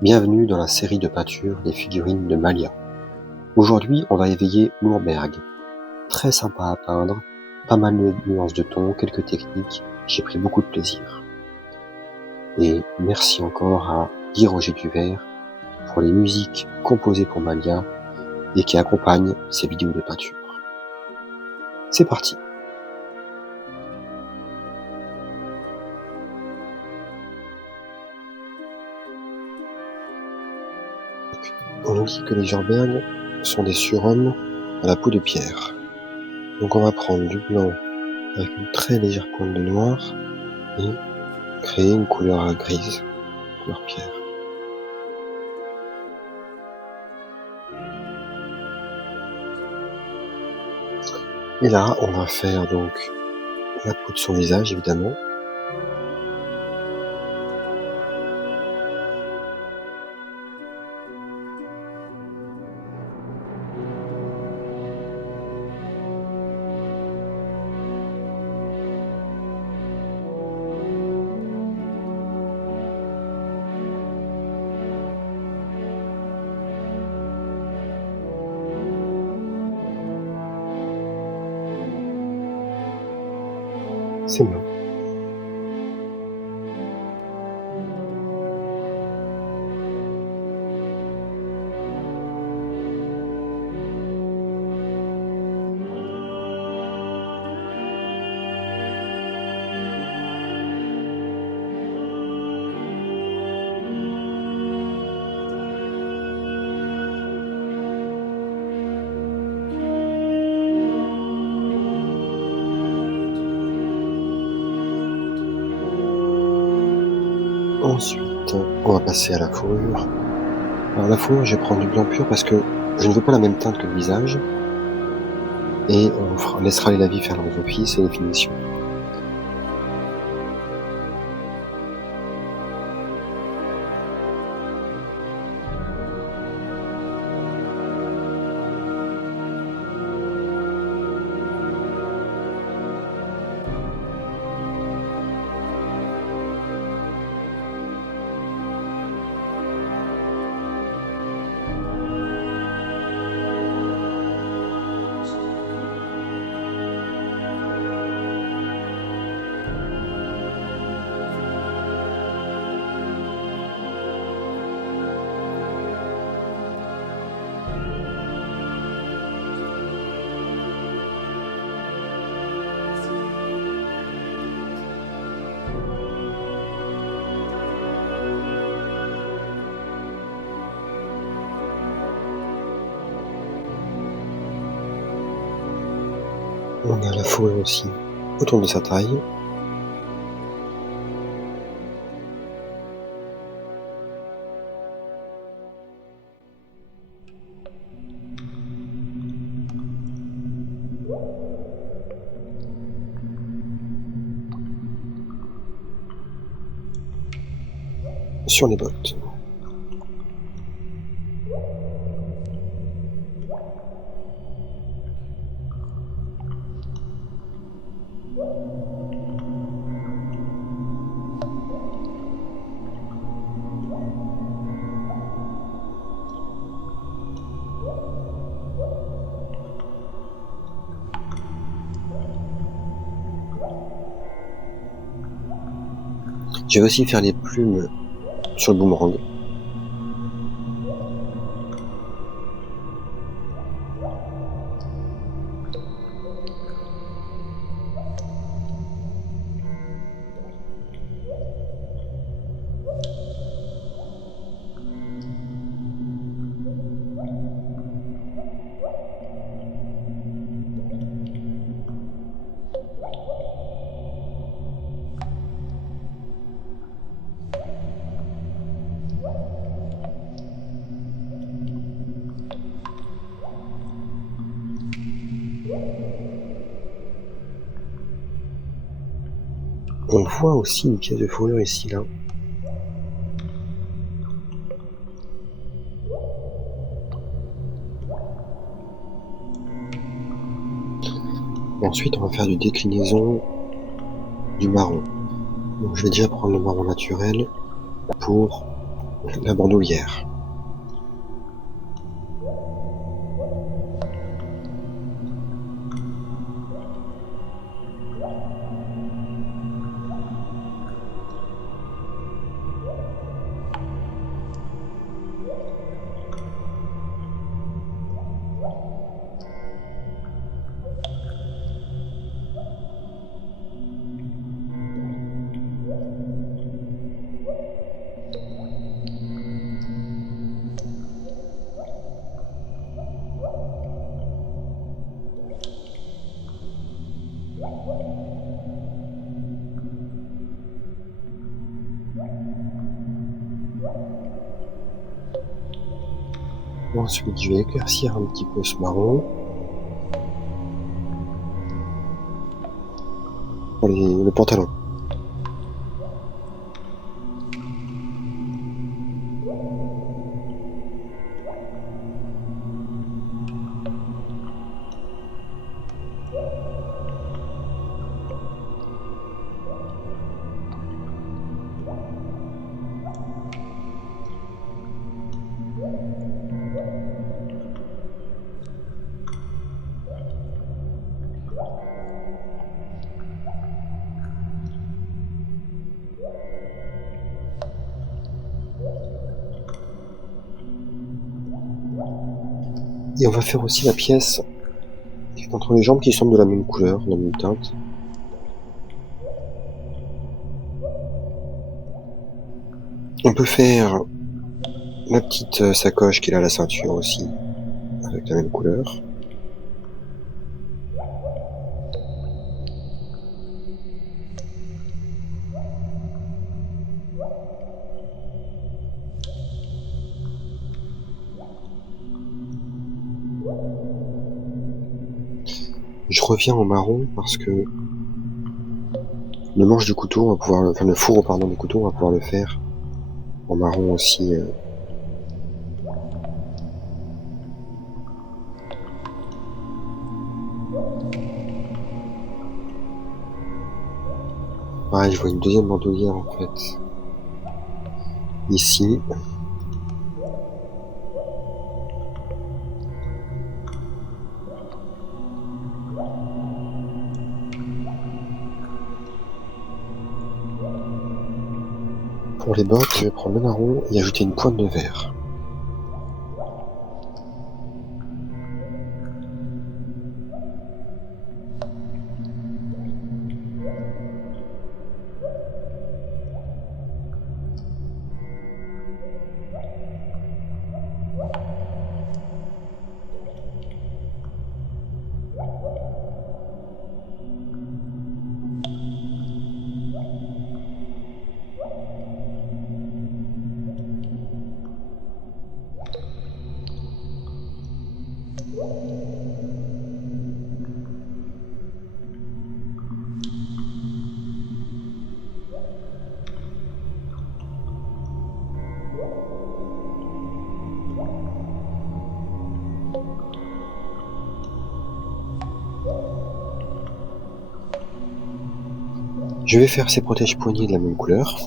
Bienvenue dans la série de peintures des figurines de Malia. Aujourd'hui, on va éveiller l'Urberg. Très sympa à peindre, pas mal de nuances de ton, quelques techniques, j'ai pris beaucoup de plaisir. Et merci encore à Guy Roger Duvert pour les musiques composées pour Malia et qui accompagnent ces vidéos de peinture. C'est parti. On nous dit que les Urberg sont des surhommes à la peau de pierre. Donc on va prendre du blanc avec une très légère pointe de noir et créer une couleur grise, couleur pierre. Et là, on va faire donc la peau de son visage, évidemment. C'est bon. Ensuite, on va passer à la fourrure. Alors la fourrure, je vais prendre du blanc pur parce que je ne veux pas la même teinte que le visage. Et on laissera les lavis faire leur office et les finitions. On a la fourrure aussi autour de sa taille. Sur les bottes. Je vais aussi faire les plumes sur le boomerang. On voit aussi une pièce de fourrure ici, là. Ensuite, on va faire du déclinaison du marron. Donc je vais déjà prendre le marron naturel pour la bandoulière. Ensuite, je vais éclaircir un petit peu ce marron pour le pantalon. Et on va faire aussi la pièce qui est entre les jambes qui sont de la même couleur, de la même teinte. On peut faire la petite sacoche qui est à la ceinture aussi, avec la même couleur. Je reviens en marron parce que le manche du couteau, on va pouvoir, enfin le fourreau pardon du couteau, on va pouvoir le faire en marron aussi. Pareil, je vois une deuxième bandoulière en fait. Ici. Pour les bottes, je vais prendre le marron et ajouter une pointe de vert. Je vais faire ces protège-poignets de la même couleur.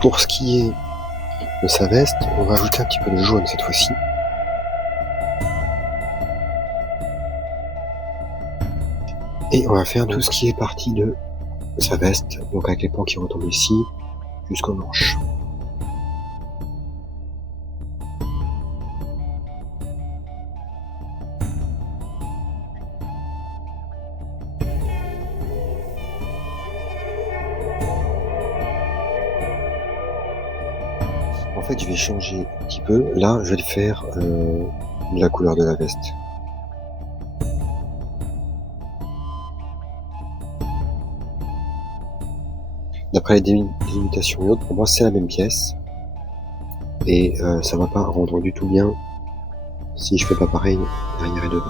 Pour ce qui est de sa veste, on va ajouter un petit peu de jaune cette fois-ci. Et on va faire tout ce qui est partie de sa veste, donc avec les pans qui retombent ici, jusqu'aux manches. En fait, je vais changer un petit peu. Là, je vais le faire de la couleur de la veste. D'après après les délimitations et autres, pour moi c'est la même pièce. Et ça va pas rendre du tout bien si je fais pas pareil derrière et devant.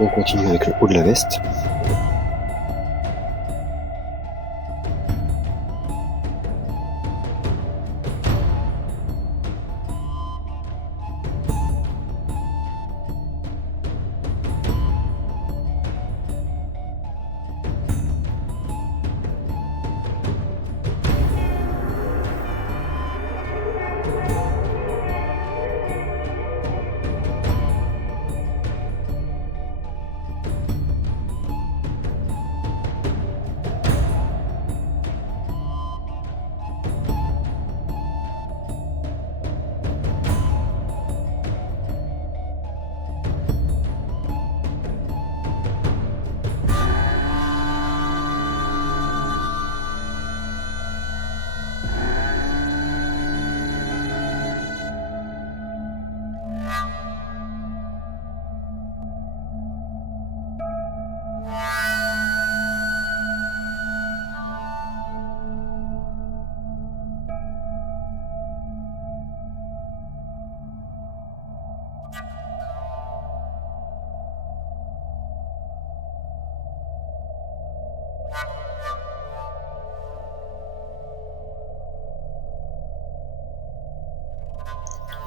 On continue avec le haut de la veste.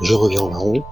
Je reviens en marron.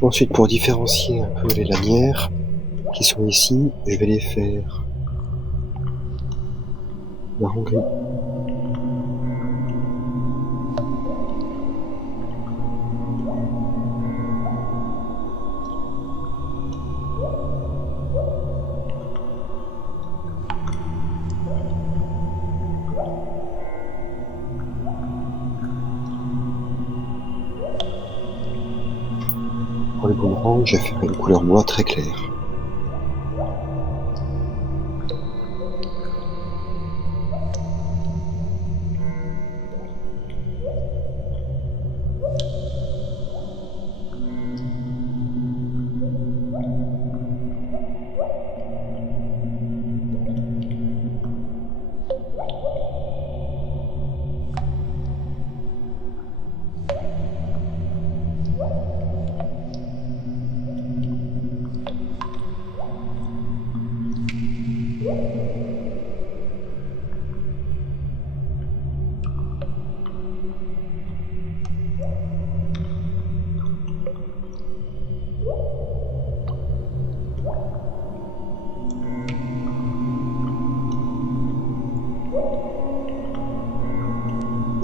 Ensuite, pour différencier un peu les lanières qui sont ici, je vais les faire marron gris. Pour le boomerang, je vais faire une couleur bois très claire.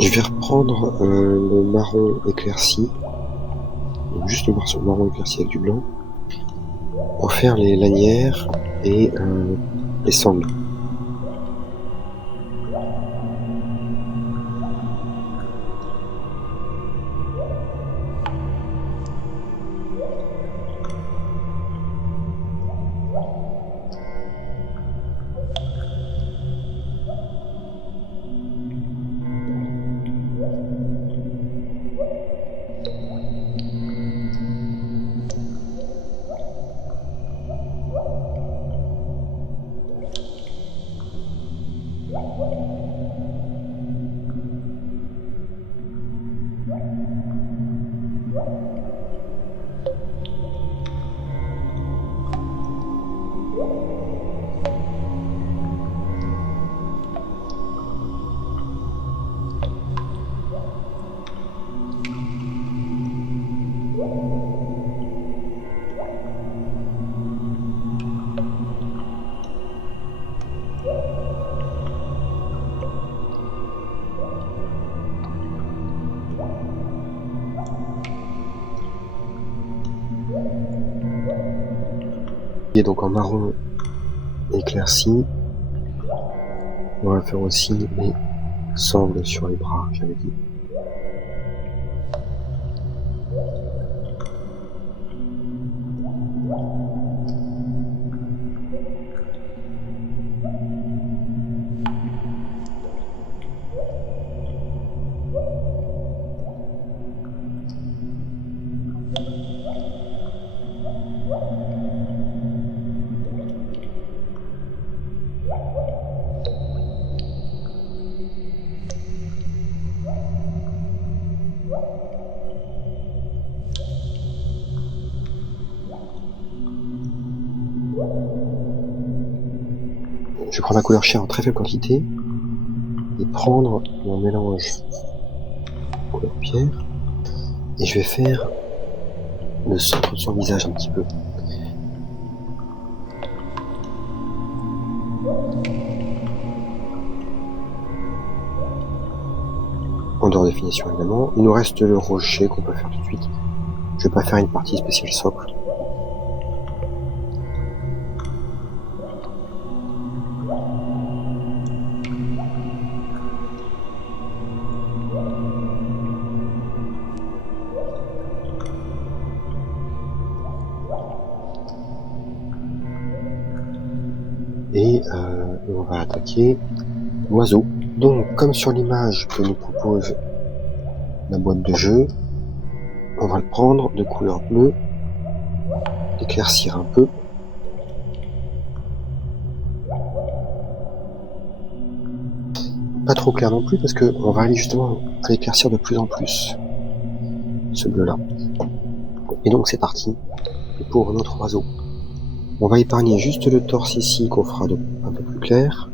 Je vais reprendre le marron éclairci, donc juste le marron éclairci avec du blanc, pour faire les lanières et les sangles. Et donc en marron éclairci, on va faire aussi les sangles sur les bras, j'avais dit. Je vais prendre la couleur chair en très faible quantité et prendre mon mélange couleur pierre et je vais faire le centre de son visage un petit peu. En dehors de définition évidemment. Il nous reste le rocher qu'on peut faire tout de suite. Je vais pas faire une partie spéciale socle. Et on va attaquer l'oiseau. Donc comme sur l'image que nous propose la boîte de jeu, on va le prendre de couleur bleue, éclaircir un peu. Pas trop clair non plus parce que on va aller justement à l'éclaircir de plus en plus, ce bleu là. Et donc c'est parti pour notre oiseau. On va épargner juste le torse ici qu'on fera un peu plus clair.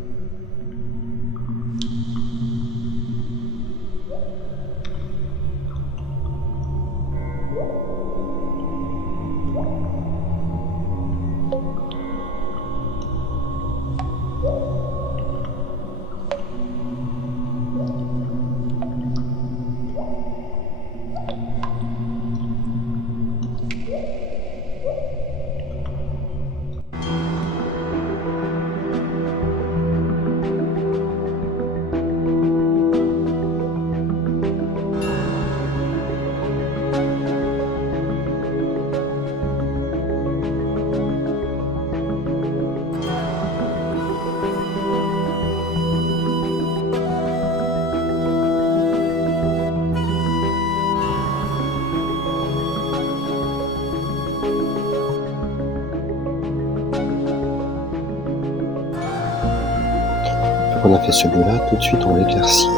On a fait ce bleu là, tout de suite on va l'éclaircir.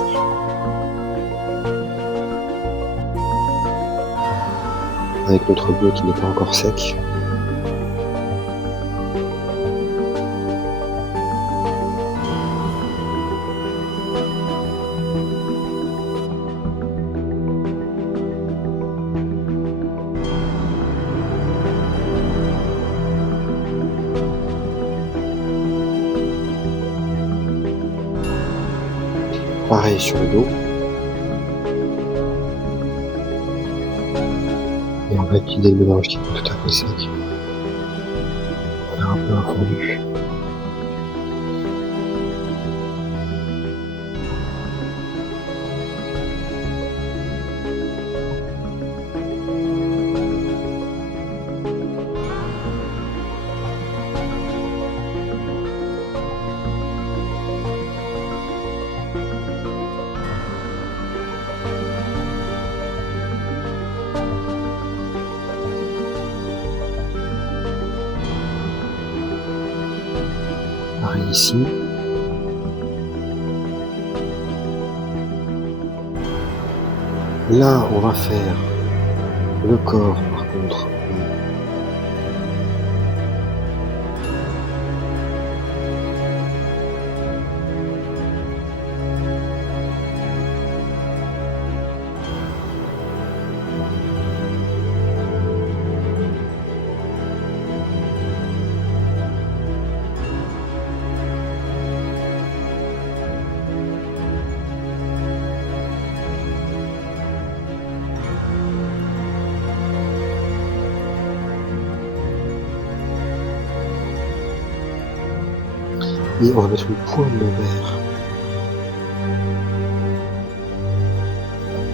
Avec notre bleu qui n'est pas encore sec. Pareil sur le dos. Et on va utiliser le mélange qui est tout à fait sec. On a un peu un fondu. Pareil ici. Là, on va faire le corps, par contre. Et on va mettre une pointe de verre.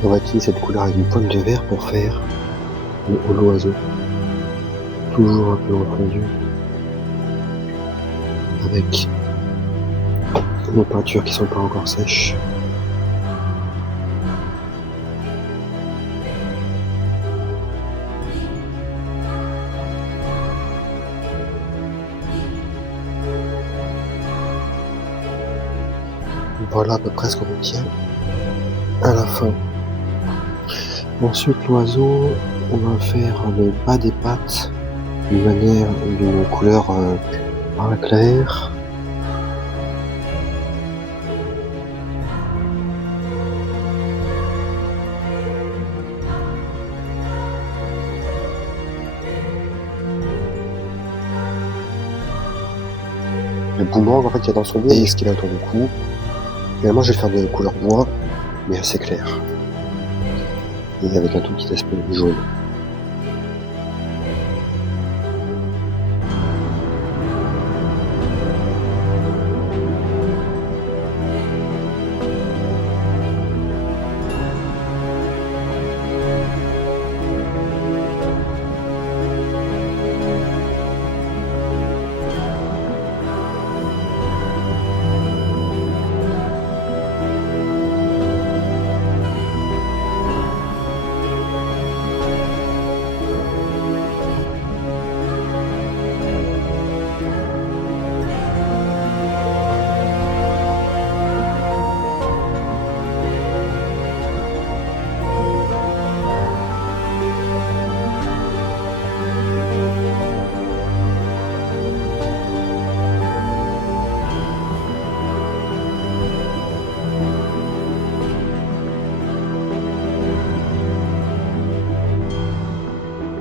On va utiliser cette couleur avec une pointe de verre pour faire le haut de l'oiseau. Toujours un peu refondu. Avec nos peintures qui sont pas encore sèches. Voilà à peu près ce qu'on obtient à la fin. Ensuite l'oiseau, on va faire le bas des pattes d'une manière d'une couleur brun clair. Le boomerang en fait il y a dans son nez et ce qu'il a autour du cou. Également je vais faire de couleur bois, mais assez clair. Et avec un tout petit aspect jaune.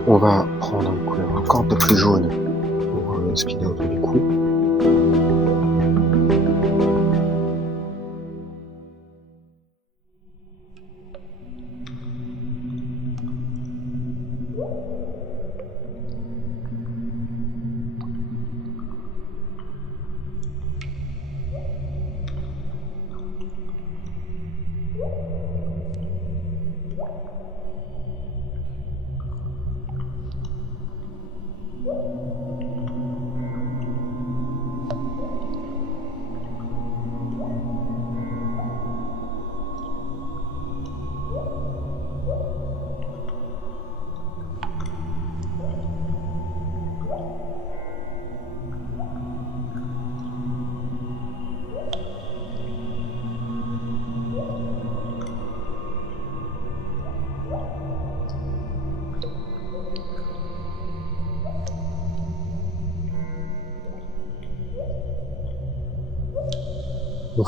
On va prendre une couleur encore un peu plus jaune pour ce qu'il y a autour du cou.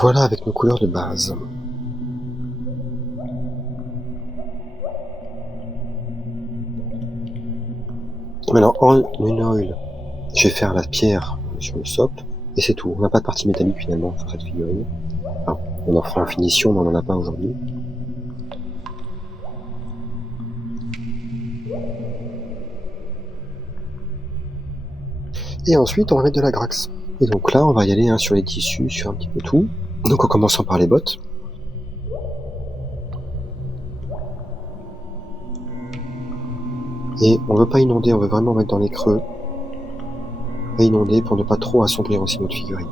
Voilà avec nos couleurs de base. Maintenant en oil, je vais faire la pierre sur le socle et c'est tout. On n'a pas de partie métallique finalement sur cette figurine. Enfin, on en fera en finition mais on n'en a pas aujourd'hui. Et ensuite on va mettre de la graxe. Et donc là on va y aller sur les tissus, sur un petit peu tout. Donc en commençant par les bottes. Et on veut pas inonder, on veut vraiment mettre dans les creux. Pas inonder pour ne pas trop assombrir aussi notre figurine.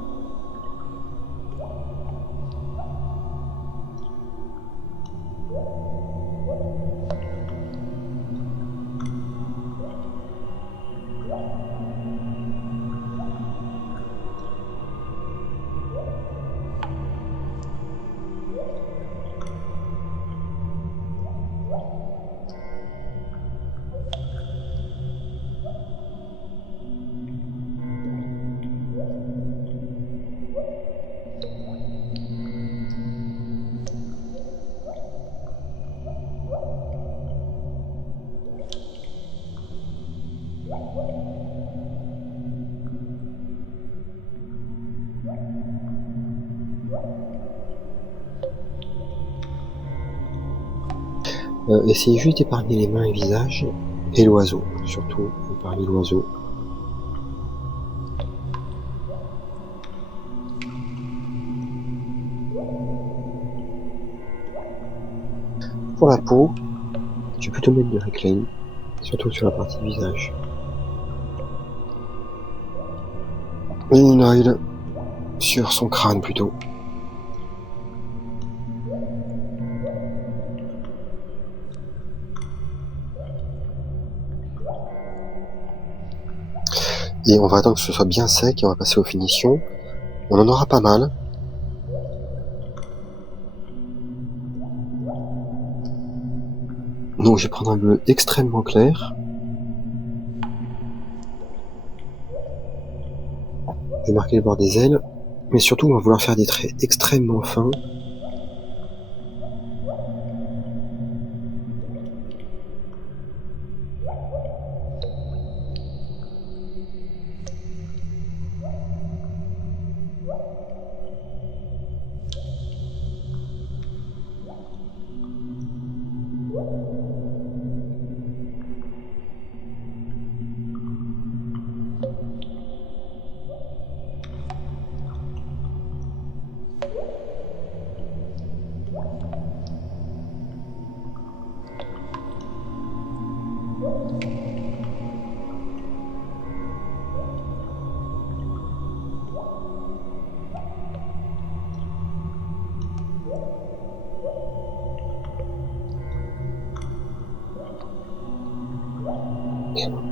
Essayez juste d'épargner les mains et visage, et l'oiseau, surtout, épargnez l'oiseau. Pour la peau, je vais plutôt mettre de Reclaim, surtout sur la partie visage. Et une oil sur son crâne plutôt. Et on va attendre que ce soit bien sec et on va passer aux finitions. On en aura pas mal. Donc je vais prendre un bleu extrêmement clair. Je vais marquer le bord des ailes. Mais surtout on va vouloir faire des traits extrêmement fins.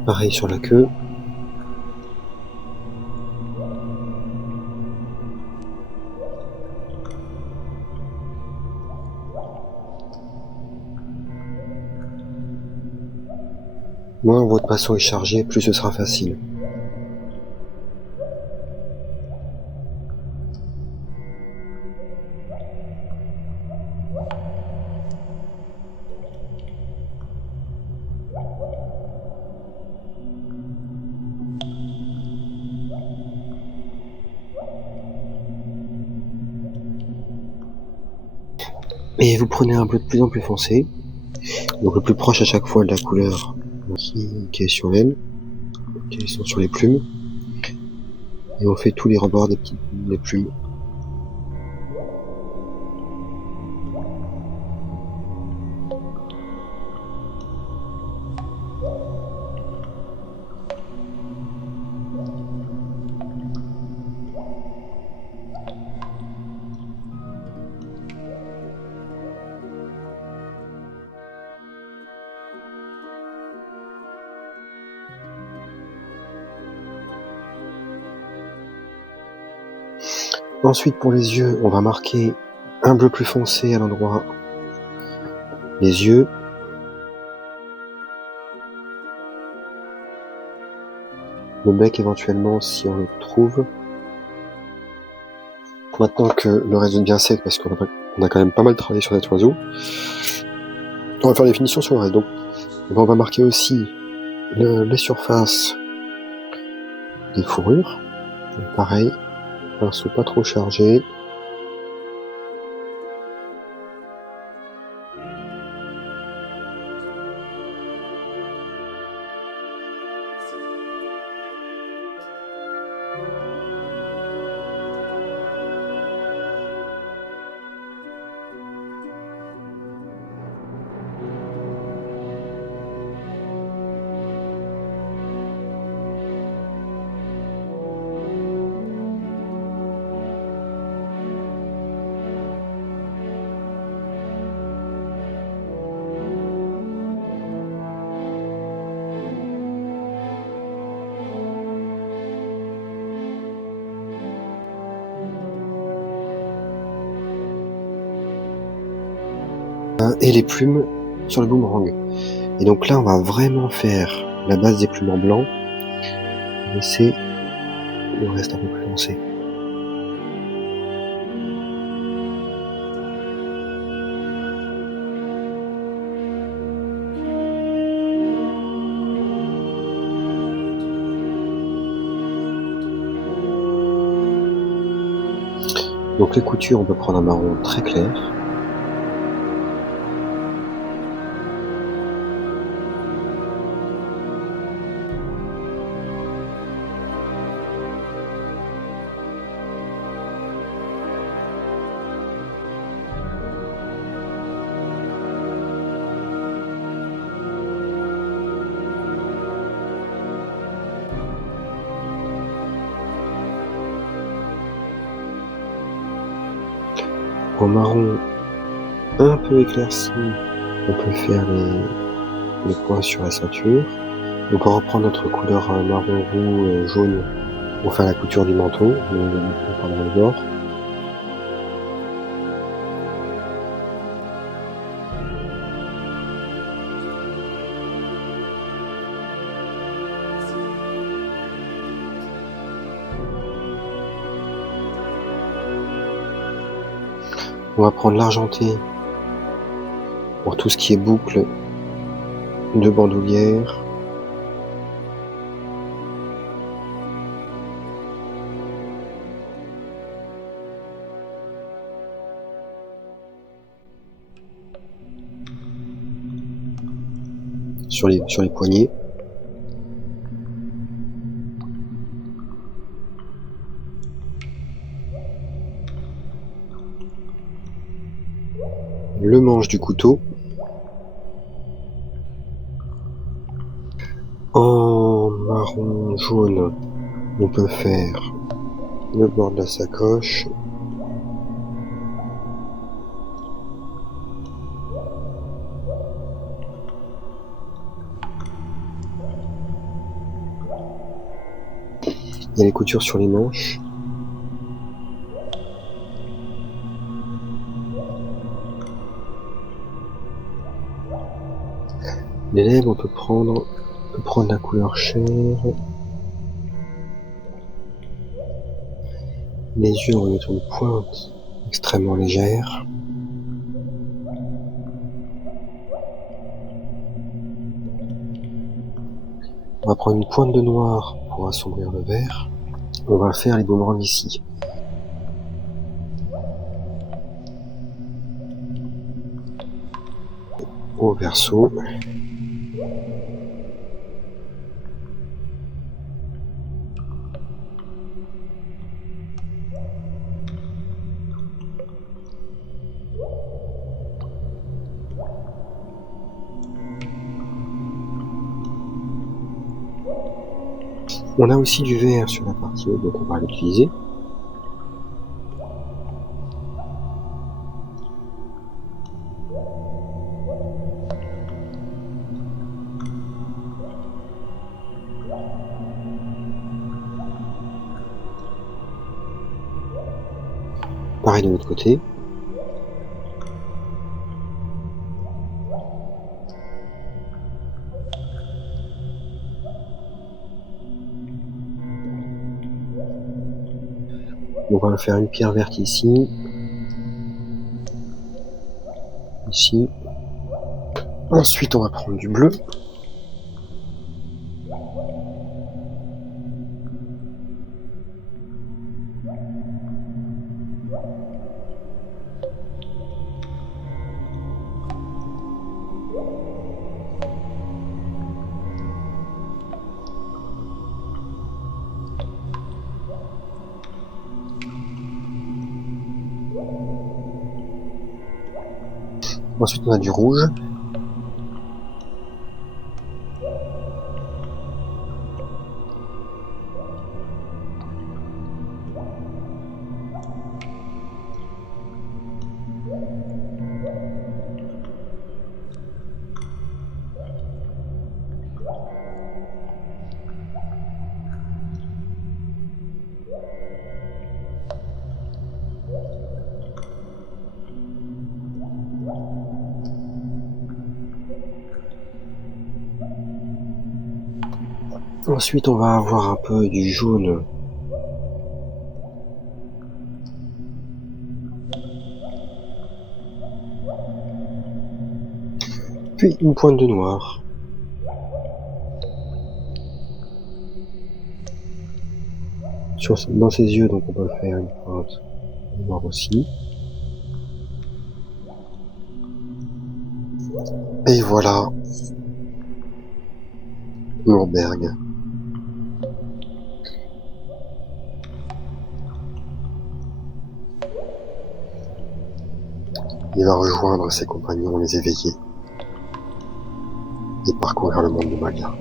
Pareil sur la queue. Moins votre pinceau est chargé, plus ce sera facile. Et vous prenez un bleu de plus en plus foncé, donc le plus proche à chaque fois de la couleur qui est sur l'aile, qui sont sur les plumes, et on fait tous les rebords des plumes. Ensuite pour les yeux, on va marquer un bleu plus foncé à l'endroit des yeux. Le bec éventuellement si on le trouve. Maintenant que le reste est bien sec, parce qu'on a quand même pas mal travaillé sur cet oiseau, on va faire les finitions sur le reste. Donc on va marquer aussi les surfaces des fourrures. Donc, pareil, pinceau pas trop chargé. Et les plumes sur le boomerang. Et donc là on va vraiment faire la base des plumes en blanc, laisser le reste un peu plus foncé. Donc les coutures, on peut prendre un marron très clair. En marron un peu éclairci, on peut faire les points sur la ceinture. On peut reprendre notre couleur marron roux jaune pour faire la couture du menton, pendant le bord. On va prendre l'argenté pour tout ce qui est boucle de bandoulière. Sur les poignets. Le manche du couteau. En marron jaune, on peut faire le bord de la sacoche. Il y a les coutures sur les manches. Les lèvres, on peut prendre la couleur chair. Les yeux, on va mettre une pointe extrêmement légère. On va prendre une pointe de noir pour assombrir le vert. On va faire les boomerangs ici. Au verso. On a aussi du vert sur la partie haute, donc on va l'utiliser. Pareil de l'autre côté. Donc on va faire une pierre verte ici. Ici. Ensuite on va prendre du bleu. Ensuite on a du rouge. Ensuite on va avoir un peu du jaune. Puis une pointe de noir. Dans ses yeux, donc on peut faire une pointe noire aussi. Et voilà. Nuremberg. Il va rejoindre ses compagnons les éveillés et parcourir le monde de Malia.